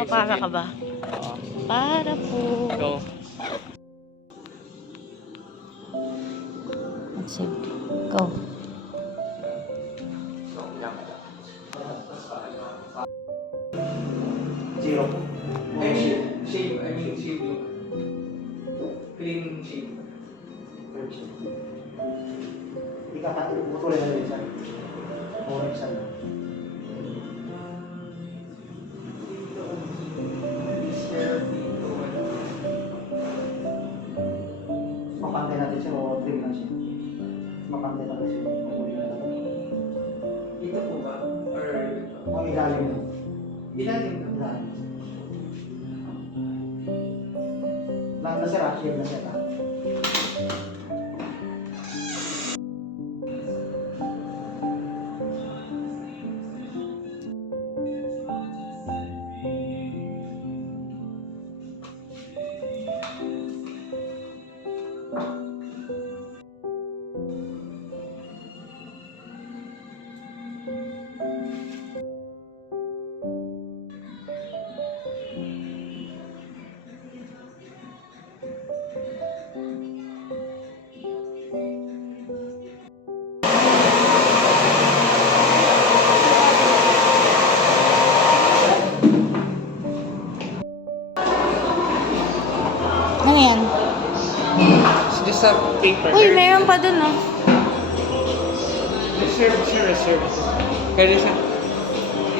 Oh, para ka ba? Oo. Para po. Go. Sige. Go. Zero po. Ay, shave. I mean, shave look. Clean shave. Ikakatulog mo tuloy na rin siya. Orange siya. Mapantay natin siya o trim lang siya. Mapantay natin siya. Paguli na lang. Ito po ba? Or ito? Ang ilalim mo. Ilalim na. Ilalim. Nasira, shave na siya. Ano yan? It's just a paper. Uy, mayroon pa dun, oh. Reserve. Pero siya.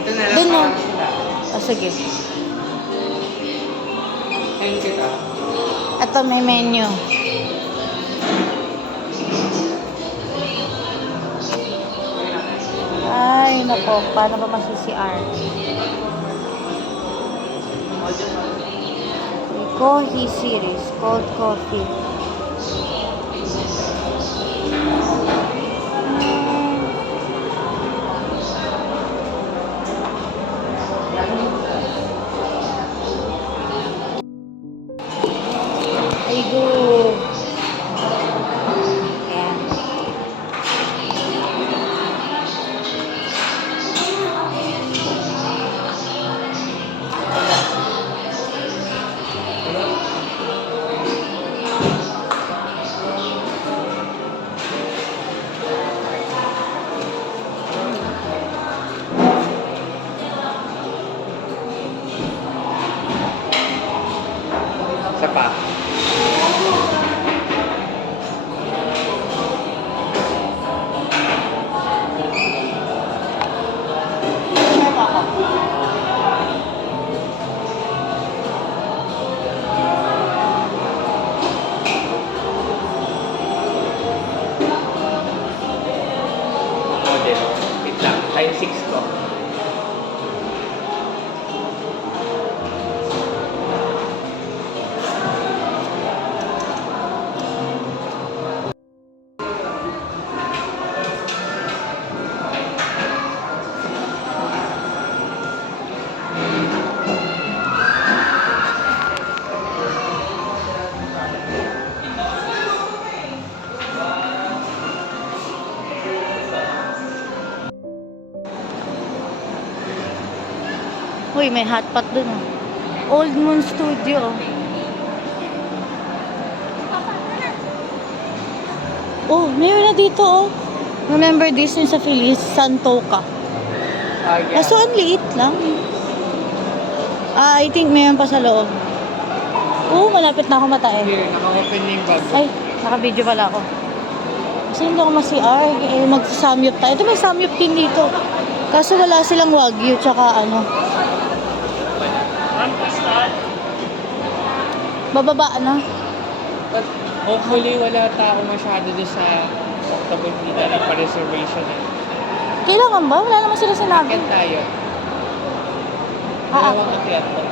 Ito na lang. Dun, oh. para sila. Oh, sige. Ayun kita. Ito, may menu. Ay, nako. Paano ba mag-CCR? Kohi series. Cold coffee. Ay, go. Ayan. Isa pa. Model. Wait lang. Time 6 ko. Uy, may hotpot dun, oh. Old Moon Studio. Oh, mayroon na dito, oh. Remember this yung sa Phillies? Santoka. Kaso ang liit lang. I think mayroon pa sa loob. Oh, malapit na ako matae. Here, naka-open na yung bag. Ay, naka-video pala ako. Kasi hindi ako ma-CR. Eh, mag-samyup tayo. Ito may samyup din dito. Kaso wala silang wagyu, tsaka ano. Bababa na. But hopefully wala tao masyado doon sa October dito na pa-reservation eh. Kailangan ba? Wala naman sila sinabi. Bakit tayo? Ah, Dalawang akyat mo.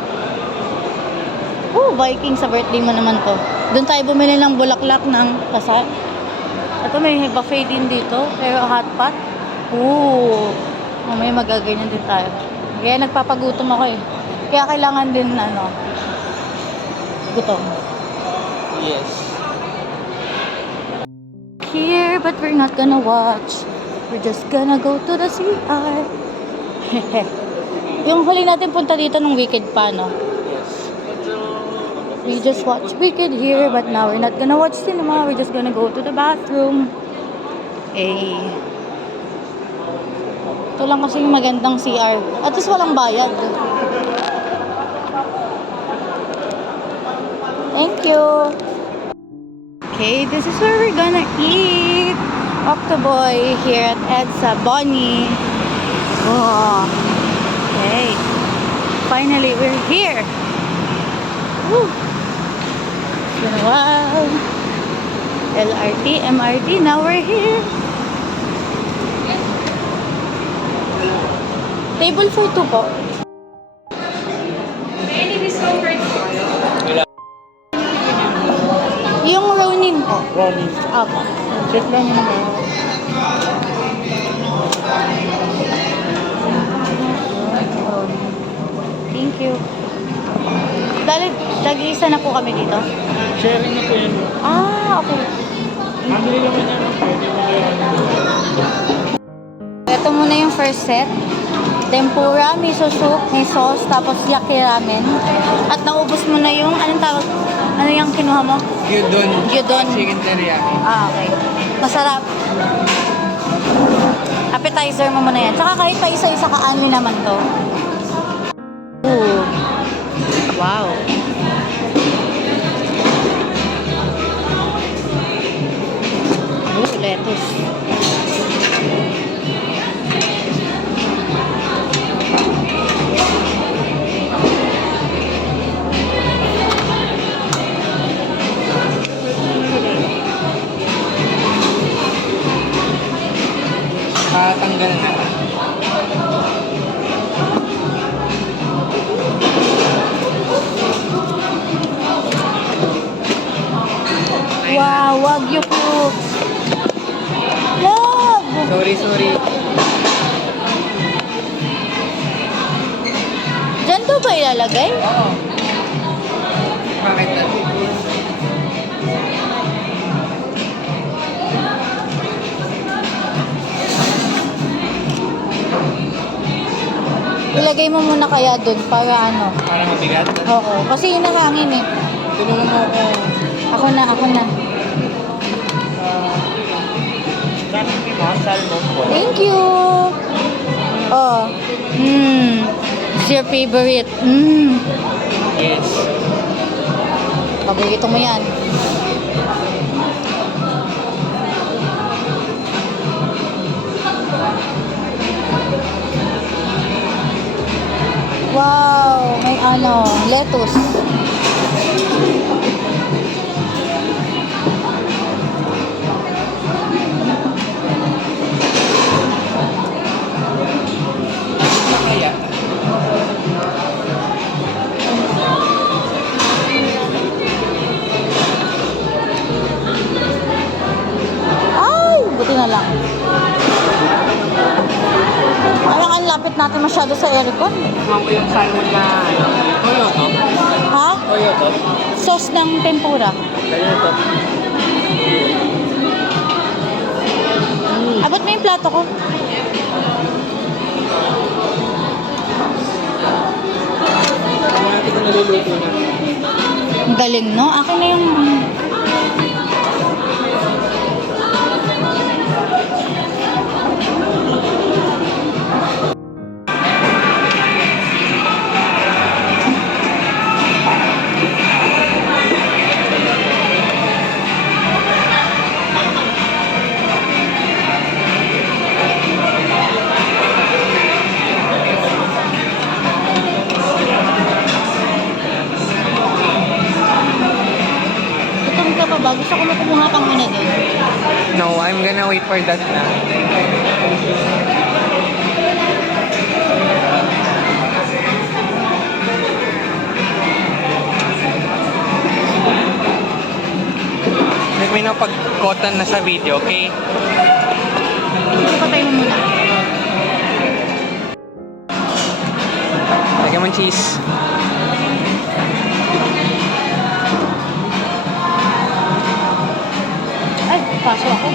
Viking sa birthday mo naman to. Doon tayo bumili ng bulaklak ng kasal. Ito may buffet din dito, pero hot pot. Mamaya magaganyan din tayo. Kaya nagpapagutom ako eh. Kaya kailangan din gutom. Yes. Here, but we're not gonna watch. We're just gonna go to the CR. Yung huli natin punta dito nung weekend pa, no? We just watched Wicked here, but now we're not gonna watch cinema. We're just gonna go to the bathroom. Eh. Ito lang kasi yung magandang CR. At least walang bayad. Thank you. Okay, this is where we're gonna eat. Octoboy here at EDSA. Bonnie. Oh. Okay. Finally, we're here. Woo. It's been a while. LRT, MRT, now we're here. Table for two po. Yung Ronin po. Ronnie. Apo. Check lang yun naman. Thank you. Nag-iisa na po kami dito. Sharing na po yun. Ah, okay. Family naman yan. Pwede mo yan. Ito muna yung first set. Tempura, miso soup, may sauce, tapos yaki ramen. At naubos mo na yung, anong tawag? Ano yung kinuha mo? Gyudon. Gyudon. Chicken teriyaki. Ah, okay. Masarap. Appetizer mo muna yan. Tsaka kahit pa isa-isa ka-only naman to. Ooh. Wow. Ooh, lettuce. Tatanggal na. Wow, Wagyu po. Love! Sorry. Diyan to ba ilalagay? Oo. Bakit? Ilagay mo muna kaya dun para ano. Para mabigat? Oo, kasi yun ang hangin eh. Tulungan mo ako. Ako na. Salmon po. Thank you! Oh. It's your favorite. Yes. Paborito mo yan. Wow! May lettuce. Kaya. Ay! Buti na lang. Parang ang lapit natin masyado sa aircon. Tingnan mo yung salmon na toyo to. Ha? Toyo to. Sauce ng tempura. Toyo to. Abot mo yung plato ko. Tingnan natin kung naluluto na. Ang galing, no? Akin na yung... Gutom ka pa ba? Gusto ko kumuha pang muna doon. No, I'm gonna wait for that na. Let me know pag cotton na sa video, okay? Gusto ko tayo muna. Lagyan mo ng cheese. Ay, paso ako.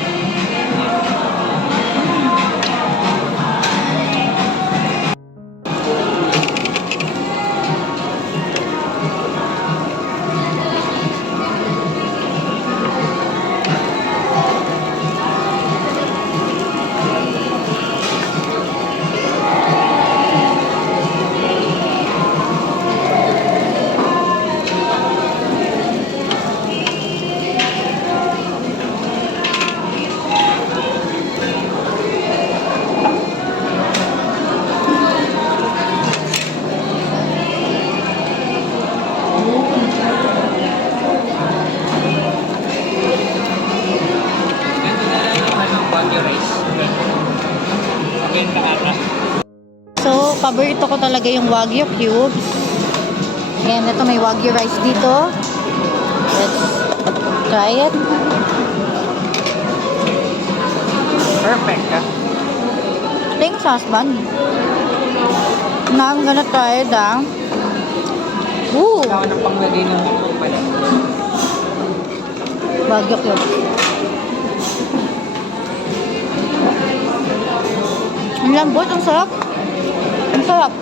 paborito ko talaga yung Wagyu cubes. And ito may Wagyu rice dito. Let's try it. Perfect, ah. Thanks, husband. Now I'm gonna try it, ah. Ooh, Kailangan ng panglagay ng hotdog pala. Wagyu cubes. Ang lambot, ang sarap. Ang sarap.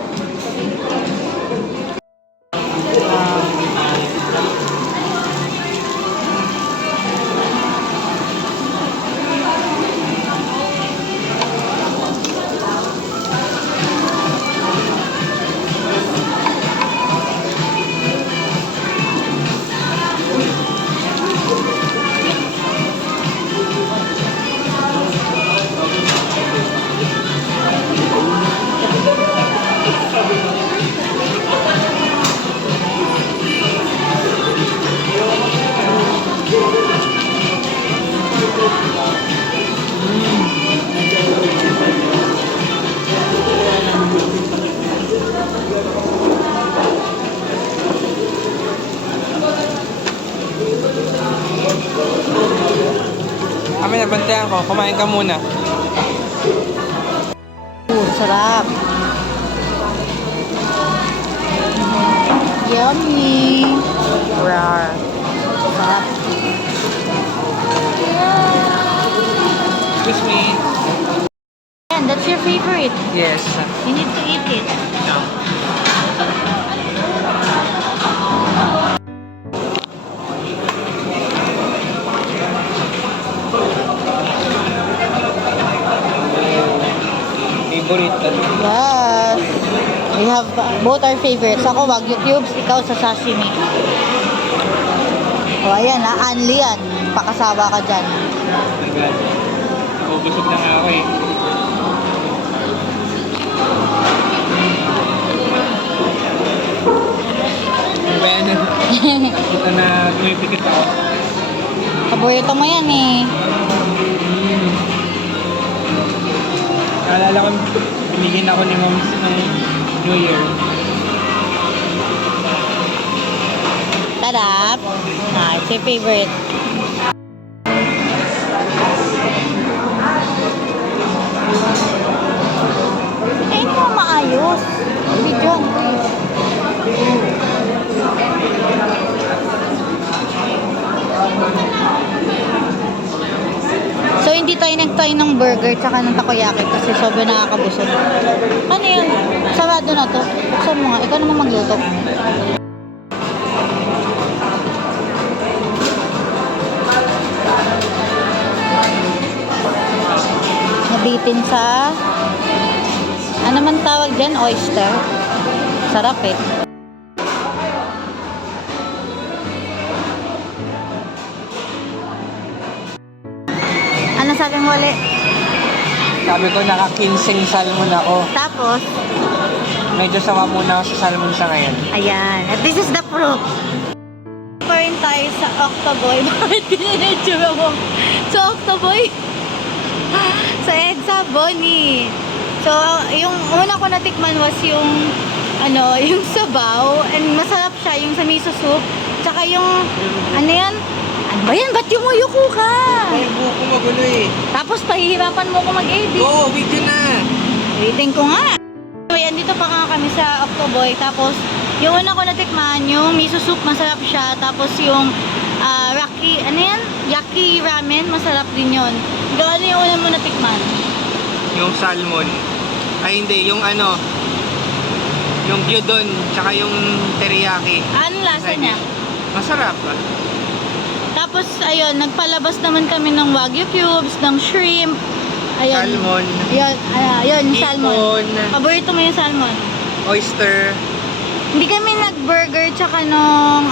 Kami nabantayan ko, kumain ka muna. Sarap. Yummy. Rar. Sarap. Excuse me. And that's your favorite. Yes. You need to eat it. Favorite. Yes. We have both our favorites. Ako, Wagyu cubes. Ikaw sa sashimi. O, ayan ha. Anli yan. Pakasawa ka dyan. Busog na nga ako eh. Ano ba yan? Kita na tumipikit ako. Paborito mo yan eh. Naalala ko, binigyan ako ni Moms ng New Year. Sarap. Ah, it's your favorite. Eh, mo maayos. Video. So, hindi tayo nag-try ng burger tsaka ng takoyaki kasi sobrang nakakabusog. Ano yun? Sarado na to. Buksan mo nga. Ikaw naman magluto. Nabitin sa ano man tawag dyan? Oyster. Sarap eh. Ano sabi mo ulit? Sabi ko, naka-kinsing salmon ako. Tapos, Medyo sawa muna ako sa salmon sa ngayon. ayan. At this is the proof. Pa rin tayo sa Octoboy. Bakit ginanitsura mo? Sa Octoboy? Sa EDSA Bonnie. So, yung una ko natikman was yung yung sabaw. And masarap siya, yung sa miso soup. Tsaka yung, ano yan? Ano ba yan? Ba't yumuyuko ka? May buko magulo eh. Tapos pahihirapan mo ko mag-edit. Oo, video na. Waiting ko nga. Anyway, andito pa nga kami sa Octoboy. Tapos, yung una ko natikman, yung miso soup, masarap siya. Tapos yung Rocky, ano yan? Yaki ramen, masarap din yun. Gaano yung una mo natikman? Yung salmon. Ay hindi, yung yung gyudon, tsaka yung teriyaki. Ano lasa niya? Masarap ah. Tapos, ayun, nagpalabas naman kami ng Wagyu cubes, ng shrimp. Ayun. Salmon. Yun, yun, yung salmon. Hipon. Paborito mo yung salmon? Oyster. Hindi kami nag-burger tsaka nung,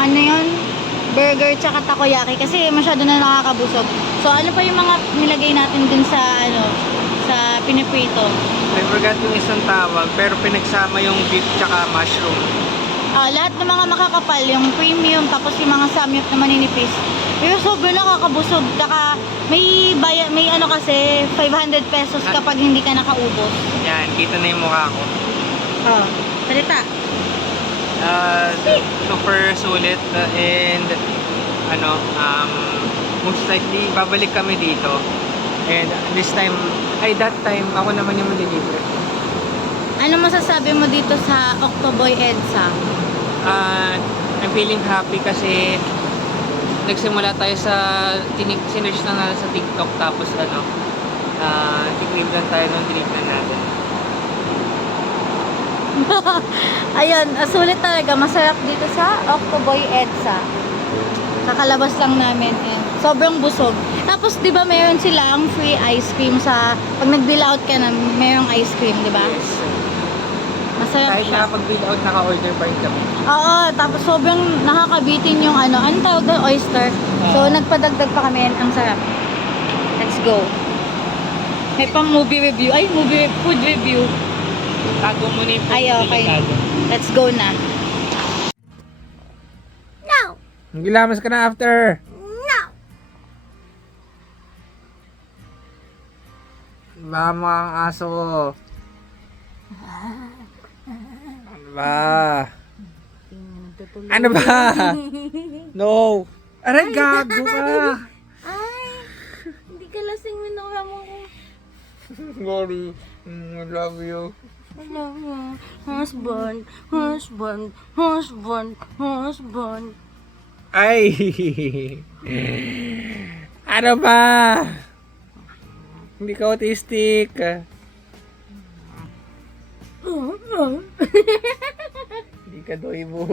burger tsaka takoyaki kasi masyado na nakakabusog. So, ano pa yung mga nilagay natin dun sa, sa piniprito? I forgot yung isang tawag, pero pinagsama yung beef tsaka mushroom. Lahat ng mga makakapal, yung premium, tapos yung mga samyup na maninipis. Pero sobrang nakakabusog. Tsaka may kasi 500 pesos kapag hindi ka nakaubos. Yan, kita na yung mukha ko. Oh, salita. Super sulit and most likely babalik kami dito. And that time ako naman yung malilibre. Ano masasabi mo dito sa Octoboy EDSA? I'm feeling happy kasi nagsimula tayo sa sinerch lang natin sa TikTok, tapos tikrib lang tayo nung tinignan natin. Ayun, sulit talaga. Masarap dito sa Octoboy EDSA. Kakalabas lang namin and sobrang busog. Tapos, di ba meron silang free ice cream sa, pag nag-bill out ka na, merong ice cream, di ba? Yes. Masarap Kahit siya. nakapag-bill out, naka-order pa rin kami. Oo, tapos sobrang nakakabitin yung anong tawag doon? Oyster. So, nagpadagdag pa kami and ang sarap. Let's go. May pang movie review. Ay, food review. Tago mo na yung Ay, okay. tago. Let's go na. Gilamas ka na after. Mama ang aso. Ano ba? Ano ba? No. Aray, gago ka. Ay, hindi ka lasing minura mo ko. Sorry. I love you. Hello, husband, husband, husband, husband. Ay. Ano ba? Hindi ka autistic. Hindi ka doibo.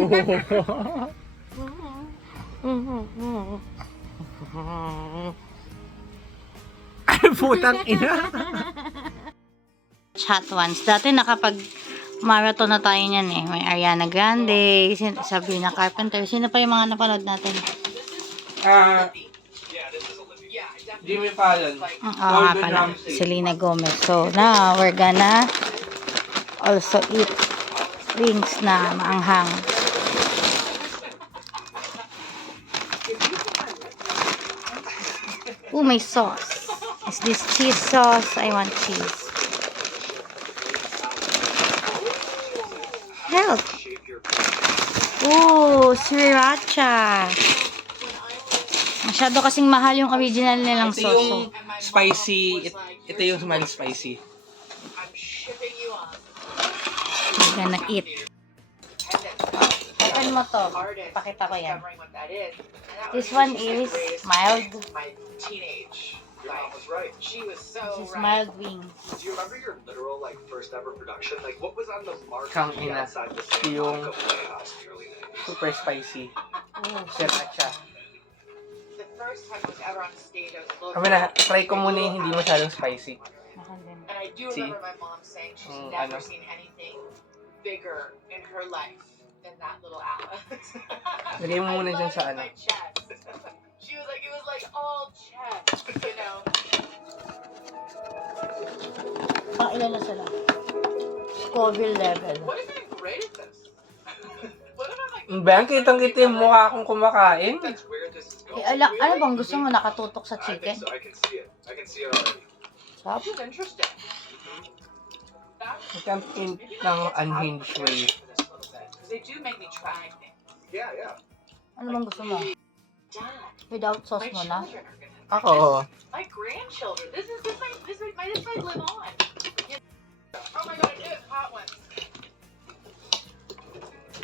Ano putang ina? Hot ones. Dati nakapag-marathon na tayo niyan eh. May Ariana Grande, Sabrina Carpenter. Sino pa yung mga napanood natin? Jimmy Fallon. Oo nga pala. Selena Gomez. So, now, we're gonna also eat wings na maanghang. Ooh, may sauce. Is this cheese sauce? I want cheese. Help! Ooh, sriracha. Masyado kasing mahal yung original nilang Ito sauce. yung spicy. Ito yung mild spicy. We're gonna eat. Open mo to. Pakita ko yan. This one is mild. This is mild wing. Do you remember your literal first ever production? What was on the Kang marquee ina. outside the Yung Santa Monica Playhouse in the early 90s? super spicy. Sriracha. Kami na, try ko muna yung hindi masyadong spicy. And I do See? remember my mom saying she's Mm, never ano? seen anything bigger in her life than that little Alice. Lagay mo muna I dyan love sa it in ano. my chest. She was like, it was like all chest, you know. Pang ilan na sila? Scoville level. What if I'm great at this? What if I'm like? Ben, kitang-kita yung mukha akong kumakain. That's where this is going. Ano bang gusto mo nakatutok sa I think chicken? so. I can see it. I can see it already. Sarap. This is interesting. I can't eat ng unhinged way. Because they do make me try things. Yeah, yeah. Ano bang gusto mo? Dad, Without my sauce mo na? children are gonna. Ako, My grandchildren. This might live on. Oh my god, I did it. Hot ones.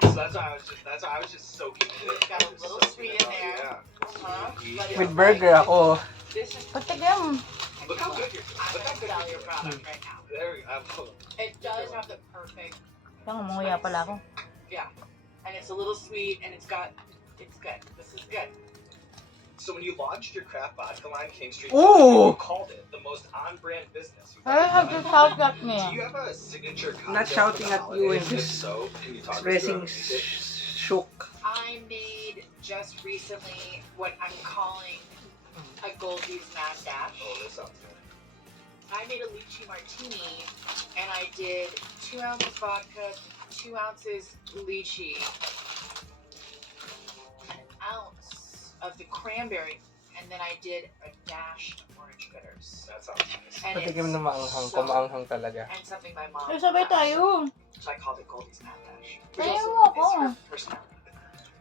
So that's why I was just soaking it. in. Got a Just little soaking sweet it in up, there. Yeah. Uh-huh. with burger ako. This is Pagtigam. Look how good you're. I'm Look how gonna good sell you're. your product right now. There we go. It does have the perfect, Yung umuya pala ako. and it's a little sweet, and it's good. This is good. So when you launched your craft vodka line, King Street, Ooh! you called it the most on-brand business. you've I ever have to done. shout at Do me. you have a signature cocktail Not shouting for the at you holidays? and If just so, can you talk us expressing through it? shook. I made just recently what I'm calling a Goldie's Mad Dash. Oh, this sounds good. I made a lychee martini, and I did 2 ounces vodka, 2 ounces lychee, an ounce of the cranberry, and then I did a dash of orange bitters. That sounds nice. And Patikim it's na maanghang, so- kumaanghang talaga. And something my mom. Ay, sabay tayo. So I called it Goldie's Mad Dash. Tayo Also, mo ako. it's her personality.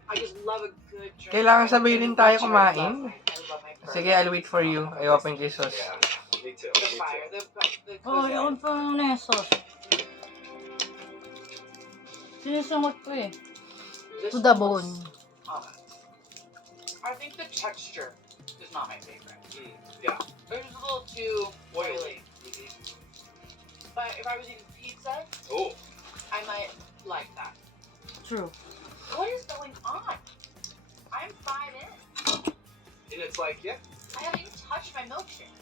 I just love a good drink. Kailangan sabay din tayo kumain. I love my bourbon. Sige, I'll wait for you. I open this sauce. Yeah, me too. The Me fire, too. the Oh, cuisine. yun pa na yung sauce. Sinisungot ko eh. This To the one bone. was, I think the texture is not my favorite. Yeah. It was a little too oily. Mhm. But if I was eating pizza, Oh, I might like that. True. What is going on? I'm 5 in. and it's like, yeah, I haven't even touched my milkshake.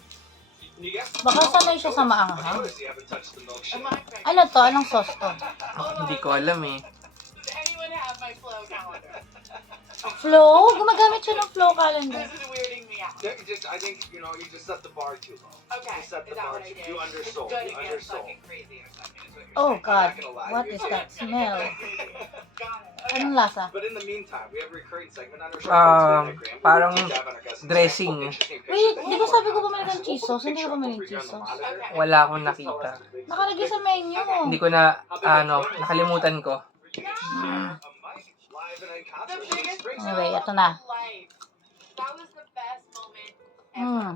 you get. Baka sanay siya sa I maanghang. noticed you haven't touched the milkshake. Am I pregnant? Ano to? Anong sauce to? Hindi ko alam eh. Does anyone have my flow calendar? Flow? Gumagamit siya ng flow calendar. This is weirding me out. Yeah, I think you just set the bar too low. Okay, You set the is that bar what I did? You undersold. Good You against undersold. fucking crazy or something is what you're Oh saying. God, I'm not gonna lie, what you- is that smell? Got it. Anong lasa? But in the meantime, we have a recurring segment on our show. Parang dressing. Wait, di ba sabi ko bumili ng cheese sauce? Hindi ko bumili ng cheese sauce. Okay. Wala akong nakita. Nakalagay sa menu. Hindi ko na, nakalimutan ko. The biggest Anyway, thrill ito of na. my life. That was the best moment ever. Hmm.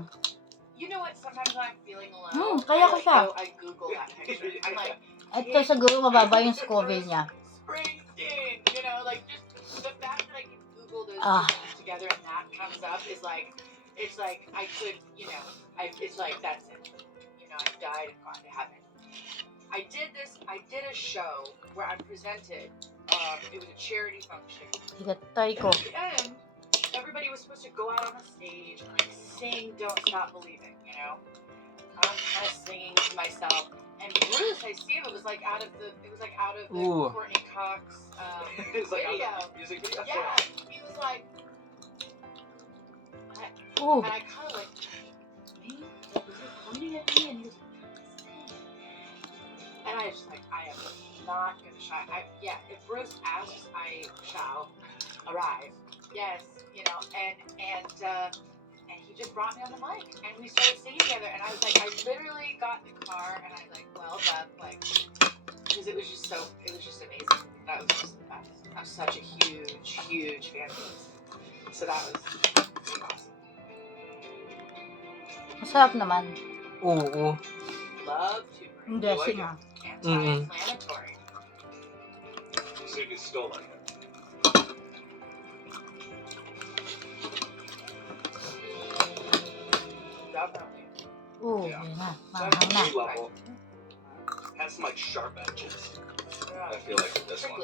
You know what? Sometimes when I'm feeling alone, kaya ko siya. I Google that picture. I'm like, Ito siguro mababa yung Scoville niya. Springsteen. You know, like just the fact that I can Google those Ah. two things together and that comes up is like, it's like I could, you know, it's like that's it. You know, I died and gone to heaven. I did a show where I presented. It was a charity function. Higatay ko. At the end, everybody was supposed to go out on the stage and like sing "Don't Stop Believing," you know. I'm kind of singing to myself, and Bruce, I see him. It was like out of the Ooh. Courtney Cox It's like video. music video. Yeah, he was like, Ooh. and I kind of like, me? Like, was he pointing at me? And he was like, and I was just like, I am not gonna shy. If Bruce asks, I shall arrive. Yes, you know, and he just brought me on the mic, and we started singing together, and I was like, I literally got in the car, and I was like, well done, like, because it was just amazing. That was just the best. I'm such a huge fan of his. So that was awesome. Masarap naman. Oo. Love to Yung dressing ah. anti-inflammatory. So you still like it. Definitely. Ooh, Yeah. yun na. That's Mahang na. new level. Has some like sharp edges. I feel like with this one.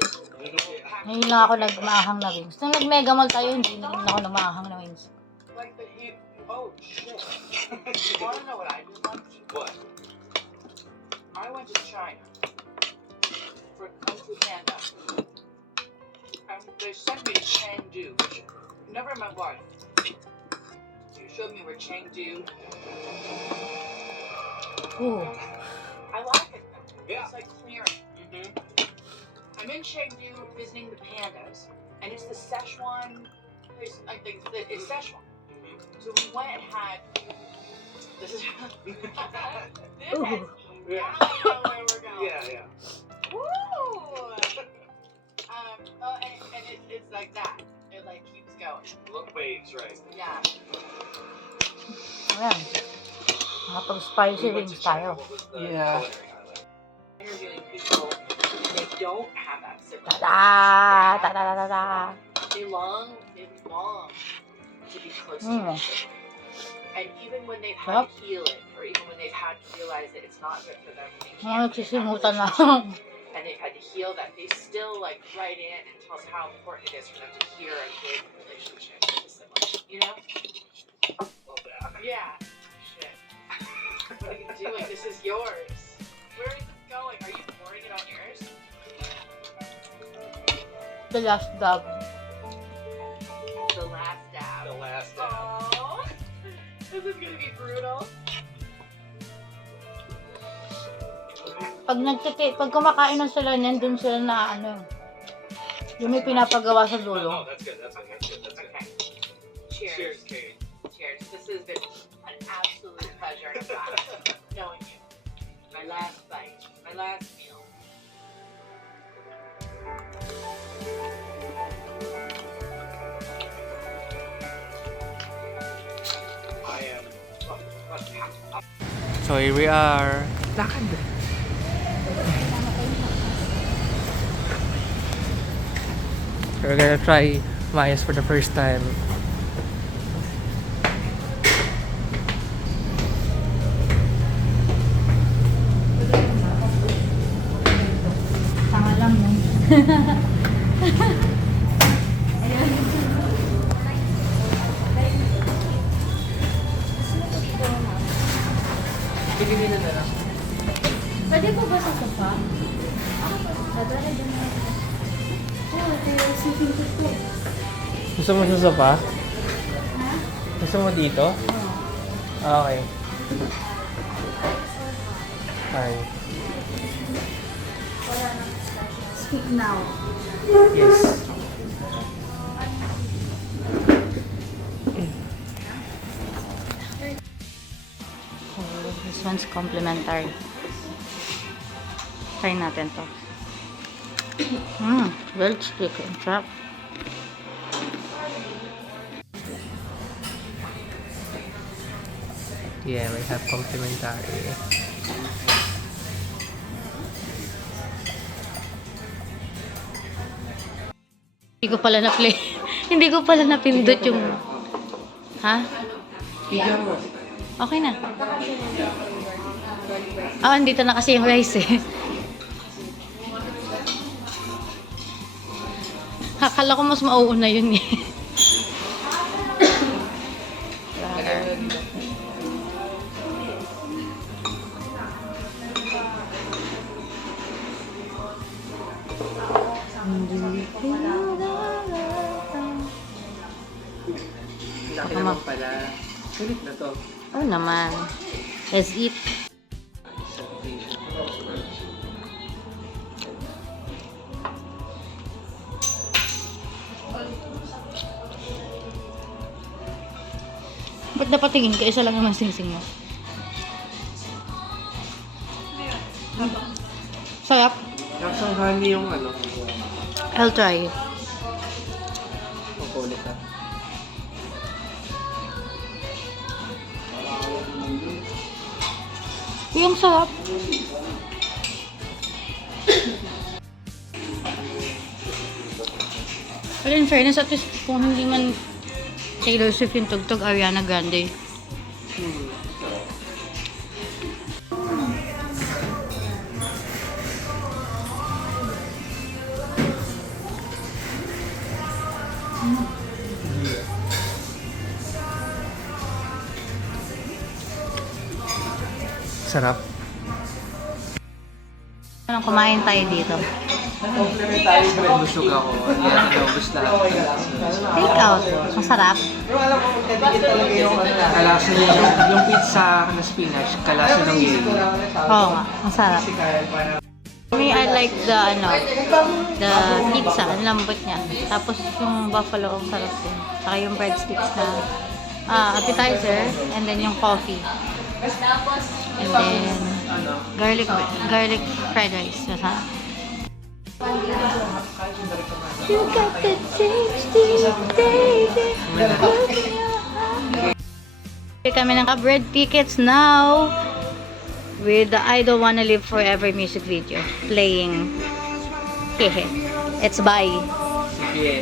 Ngayon lang ako nagmaahang na wings. Nung nag-mega mall tayo, hindi naman ako nagmaahang na wings. Like the heat. Oh shit! You want to know what I did once? What? I went to China for Kung Fu Panda, and they sent me to Chengdu, which never in my life. You showed me where Chengdu. Ooh. I like it. Yeah. It's like clearing. Mm-hmm. I'm in Chengdu visiting the pandas, and it's the Szechuan. I think it's Szechuan. So we went and had. This is. this Ooh. is. Now I know where we're going. Yeah. Woo! And it's like that. It like keeps going. Look waves, right? Yeah. Ayan. Nakapag-spicy We went wings to China. tayo. What was the Yeah. culinary highlight? Interviewing people, and they don't have that sit down. Ta-da! Ta-da-da-da-da! They long to be close to Mm. each other. And even when they've Yup. had to heal it, or even when they've had to realize that it's not good for them, they Mga can't nagsisimutan na. and they've had to heal that, they still like write in and tell us how important it is for them to hear a good relationship with the sibling. You know? Love that. Yeah. Shit. What are you doing? This is yours. Where is this going? Are you pouring it on yours? The last dog. The last dab. The last dab. Oh, this is gonna be brutal. Pag kumakain na sila niyan, dun sila na ano. Yung may pinapagawa sa No, dulo. that's good. That's good. That's good. That's good. Okay. Cheers. Cheers, Kate. Cheers. This has been an absolute pleasure and a blast knowing you. My last bite. My last meal. I am. So here we are. Lakad. We're gonna try Mayas for the first time. Tanga lang, no? Piliin na lang. Pwede po ba sa sofa? Gusto mo sa sofa? Gusto mo dito? Okay. Fine. Speak now. Yes. Oh, this one's complimentary. Try natin to. Grilled chicken. Sarap. Yeah, we have complimentary. Hindi ko pala na-play. Hindi ko pala napindot yung... Ha? Okay na. Ah, andito na kasi yung rice eh. Akala ko mas mauuna yun eh. Laki naman pala. Sulit na to. Oh naman. Let's eat. Ba't dapat tingin ka? Isa lang naman singsing mo. Sarap. Lasang honey yung ano. I'll try. Makulit ah. Yung sarap. Pero in fairness, at least kung hindi man Taylor Swift yung tugtog, Ariana Grande. Sarap. Anong kumain tayo dito? Complimentary bread. Busog ako. Yan, naubos lahat. Take out. Masarap. Pero alam mo, magkadikit talaga yung ano na. Kalasa yung pizza na spinach, kalasa ng yelo. Oo nga. Masarap. Me, I like the the pizza. Ang lambot niya. Tapos yung buffalo, ang sarap din. Saka yung breadsticks na appetizer. And then yung coffee. And then garlic fried rice. Masarap. You got the change, baby. Kami ng bread tickets now with the I Don't Wanna Live Forever music video playing. Hehe. It's bye. Sige.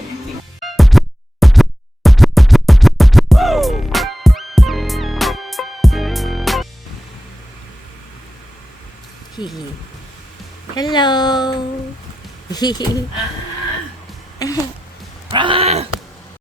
Hihi. Hello. Hihi.